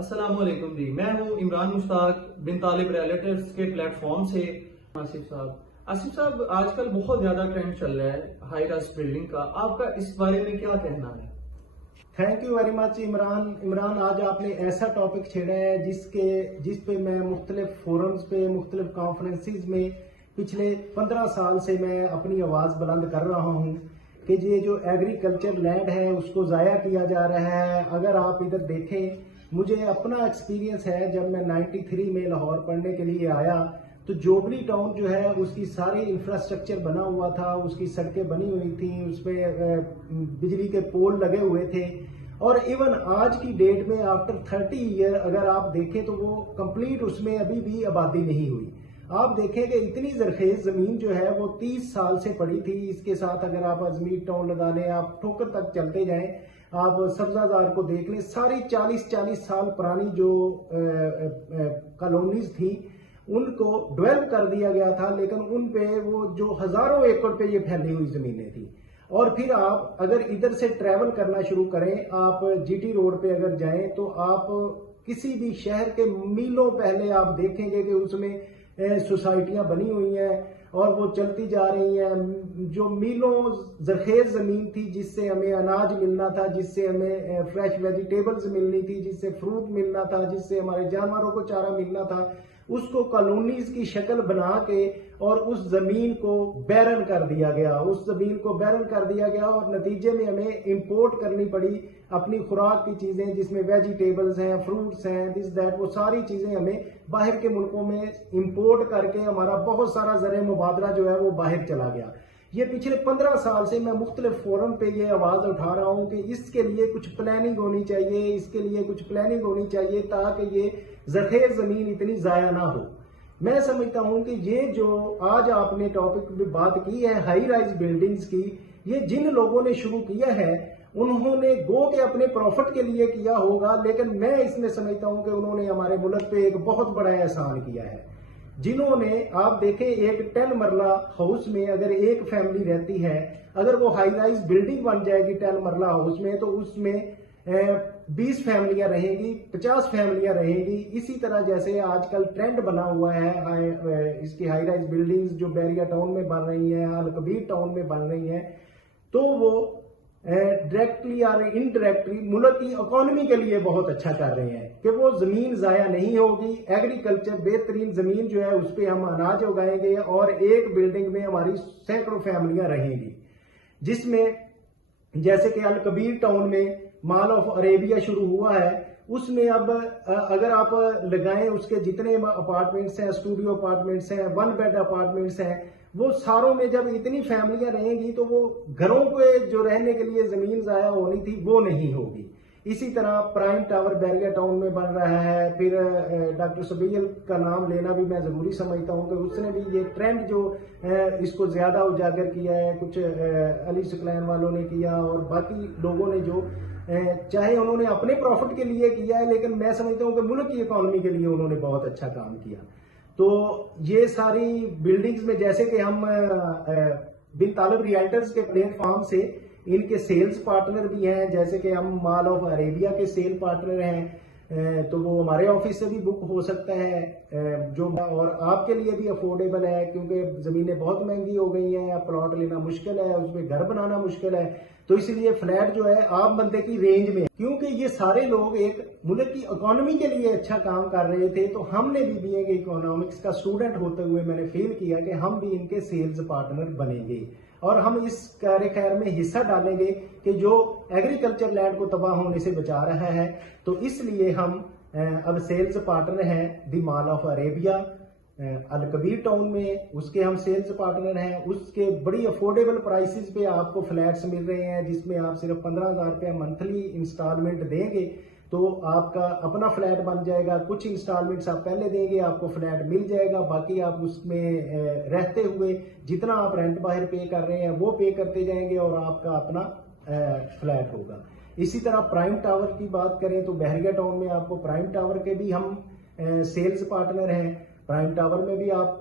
السلام علیکم جی، میں ہوں عمران مشتاق بن طالب ریلیٹرز کے پلیٹ فارم سے۔ آصف صاحب آج کل بہت زیادہ ٹرینڈ چل رہا ہے ہائی رائز بلڈنگ کا، آپ کا اس بارے میں کیا کہنا ہے؟ Thank you very much Imran, آج آپ نے ایسا ٹاپک چھیڑا ہے جس پہ میں مختلف فورمز پہ مختلف کانفرنسز میں پچھلے 15 سال سے میں اپنی آواز بلند کر رہا ہوں کہ یہ جو ایگریکلچر لینڈ ہے اس کو ضائع کیا جا رہا ہے۔ اگر آپ ادھر دیکھیں، مجھے اپنا ایکسپیرینس ہے، جب میں 93 میں لاہور پڑھنے کے لیے آیا تو جوبلی ٹاؤن جو ہے اس کی ساری انفراسٹرکچر بنا ہوا تھا، اس کی سڑکیں بنی ہوئی تھیں، اس پہ بجلی کے پول لگے ہوئے تھے، اور ایون آج کی ڈیٹ میں آفٹر 30 ایئر اگر آپ دیکھیں تو وہ کمپلیٹ اس میں ابھی بھی آبادی نہیں ہوئی۔ آپ دیکھیں کہ اتنی زرخیز زمین جو ہے وہ 30 سال سے پڑی تھی۔ اس کے ساتھ اگر آپ ازمیر ٹاؤن لگا لیں، آپ ٹھوکر تک چلتے جائیں، آپ سبزہ زار کو دیکھ لیں، ساری 40 سال پرانی جو کالونیز تھیں ان کو ڈیولپ کر دیا گیا تھا، لیکن ان پہ وہ جو ہزاروں ایکڑ پہ یہ پھیلی ہوئی زمینیں تھیں۔ اور پھر آپ اگر ادھر سے ٹریول کرنا شروع کریں، آپ جی ٹی روڈ پہ اگر جائیں تو آپ کسی بھی شہر کے میلوں پہلے آپ دیکھیں گے کہ اس میں سوسائٹیاں بنی ہوئی ہیں اور وہ چلتی جا رہی ہیں۔ جو میلوں زرخیز زمین تھی جس سے ہمیں اناج ملنا تھا، جس سے ہمیں فریش ویجیٹیبلز ملنی تھی، جس سے فروٹ ملنا تھا، جس سے ہمارے جانوروں کو چارہ ملنا تھا، اس کو کالونیز کی شکل بنا کے اور اس زمین کو بیرن کر دیا گیا، اور نتیجے میں ہمیں امپورٹ کرنی پڑی اپنی خوراک کی چیزیں، جس میں ویجیٹیبلز ہیں، فروٹس ہیں، وہ ساری چیزیں ہمیں باہر کے ملکوں میں امپورٹ کر کے ہمارا بہت سارا زرعی مبادلہ جو ہے وہ باہر چلا گیا۔ یہ پچھلے 15 سال سے میں مختلف فورم پہ یہ آواز اٹھا رہا ہوں کہ اس کے لیے کچھ پلاننگ ہونی چاہیے، تاکہ یہ زرخیز زمین اتنی ضائع نہ ہو۔ میں سمجھتا ہوں کہ یہ جو آج آپ نے ٹاپک پہ بات کی ہے ہائی رائز بلڈنگز کی، یہ جن لوگوں نے شروع کیا ہے انہوں نے گو کہ اپنے پروفٹ کے لیے کیا ہوگا، لیکن میں اس میں سمجھتا ہوں کہ انہوں نے ہمارے ملک پہ ایک بہت بڑا احسان کیا ہے۔ جنہوں نے، آپ دیکھیں، ایک 10 مرلہ ہاؤس میں اگر ایک فیملی رہتی ہے، اگر وہ ہائی رائز بلڈنگ بن جائے گی 10 مرلہ ہاؤس میں، تو اس میں 20 فیملیاں رہیں گی، 50 فیملیاں رہیں گی۔ اسی طرح جیسے آج کل ٹرینڈ بنا ہوا ہے اس کی ہائی رائز بلڈنگز جو بیریا ٹاؤن میں بن رہی ہیں، الکبیر ٹاؤن میں بن رہی ہیں، تو وہ ڈائریکٹلی اور انڈائریکٹلی ملک کی اکانومی کے لیے بہت اچھا کر رہے ہیں کہ وہ زمین ضائع نہیں ہوگی۔ ایگریکلچر بہترین زمین جو ہے اس پہ ہم اناج اگائیں گے اور ایک بلڈنگ میں ہماری سینکڑوں فیملیاں رہیں گی، جس میں جیسے کہ الکبیر ٹاؤن میں مال آف عربیہ شروع ہوا ہے، اس میں اب اگر آپ لگائیں اس کے جتنے اپارٹمنٹس ہیں، اسٹوڈیو اپارٹمنٹس ہیں، 1 بیڈ اپارٹمنٹس ہیں، وہ ساروں میں جب اتنی فیملیاں رہیں گی تو وہ گھروں پہ جو رہنے کے لیے زمین ضائع ہونی تھی وہ نہیں ہوگی۔ اسی طرح پرائم ٹاور بیریا ٹاؤن میں بن رہا ہے۔ پھر ڈاکٹر سبیل کا نام لینا بھی میں ضروری سمجھتا ہوں کہ اس نے بھی یہ ٹرینڈ جو اس کو زیادہ اجاگر کیا ہے، کچھ علی سکلین والوں نے کیا اور باقی لوگوں نے جو چاہے انہوں نے اپنے پروفٹ کے لیے کیا ہے، لیکن میں سمجھتا ہوں کہ ملک کی اکانومی کے لیے انہوں نے بہت اچھا کام کیا۔ تو یہ ساری بلڈنگز میں جیسے کہ ہم بن طالب ریئلٹرز کے پلیٹ فارم سے ان کے سیلز پارٹنر بھی ہیں، جیسے کہ ہم مال آف عربیہ کے سیل پارٹنر ہیں، تو وہ ہمارے آفس سے بھی بک ہو سکتا ہے، جو اور آپ کے لیے بھی افورڈیبل ہے، کیونکہ زمینیں بہت مہنگی ہو گئی ہیں، پلاٹ لینا مشکل ہے، اس میں گھر بنانا مشکل ہے، تو اس لیے فلیٹ جو ہے عام بندے کی رینج میں ہے۔ کیونکہ یہ سارے لوگ ایک ملک کی اکانومی کے لیے اچھا کام کر رہے تھے، تو ہم نے بھی ایک اکنامکس کا اسٹوڈنٹ ہوتے ہوئے میں نے فیل کیا کہ ہم بھی ان کے سیلز پارٹنر بنیں گے اور ہم اس کار خیر میں حصہ ڈالیں گے کہ جو ایگریکلچر لینڈ کو تباہ ہونے سے بچا رہا ہے۔ تو اس لیے ہم اب سیلز پارٹنر ہیں دی mall of Arabia Al Kabeer town میں، اس کے ہم سیلز پارٹنر ہیں۔ اس کے بڑی افورڈیبل پرائسز پہ آپ کو فلیٹس مل رہے ہیں، جس میں آپ صرف 15,000 روپے منتھلی انسٹالمنٹ دیں گے تو آپ کا اپنا فلیٹ بن جائے گا۔ کچھ انسٹالمنٹس آپ پہلے دیں گے، آپ کو فلیٹ مل جائے گا، باقی آپ اس میں رہتے ہوئے جتنا آپ رینٹ باہر پے کر رہے ہیں وہ پے کرتے جائیں گے اور آپ کا اپنا فلیٹ ہوگا۔ اسی طرح پرائم ٹاور کی بات کریں تو بحریہ ٹاؤن میں آپ کو پرائم ٹاور کے بھی ہم سیلز پارٹنر ہیں۔ پرائم ٹاور میں بھی آپ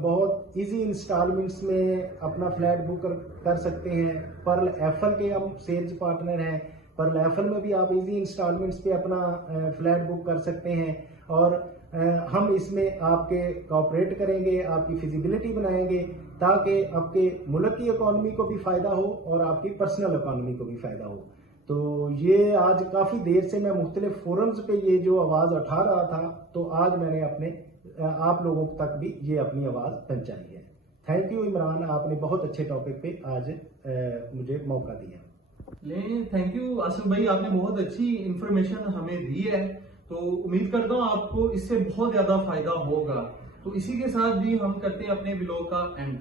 بہت ایزی انسٹالمنٹس میں اپنا فلیٹ بک کر سکتے ہیں۔ پرل ایفل کے ہم سیلز پارٹنر ہیں۔ پر لیفل میں بھی آپ ایزی انسٹالمنٹس پہ اپنا فلیٹ بک کر سکتے ہیں، اور ہم اس میں آپ کے کوآپریٹ کریں گے، آپ کی فیزیبلٹی بنائیں گے تاکہ آپ کے ملک کی اکانومی کو بھی فائدہ ہو اور آپ کی پرسنل اکانومی کو بھی فائدہ ہو۔ تو یہ آج کافی دیر سے میں مختلف فورمز پہ یہ جو آواز اٹھا رہا تھا، تو آج میں نے اپنے آپ لوگوں تک بھی یہ اپنی آواز پہنچائی ہے۔ تھینک یو عمران، آپ نے بہت اچھے ٹاپک پہ آج مجھے موقع دیا۔ تھینک یو آصف بھائی، آپ نے بہت اچھی انفارمیشن ہمیں دی ہے، تو امید کرتا ہوں آپ کو اس سے بہت زیادہ فائدہ ہوگا۔ تو اسی کے ساتھ بھی ہم کرتے ہیں اپنے ولاگ کا اینڈ۔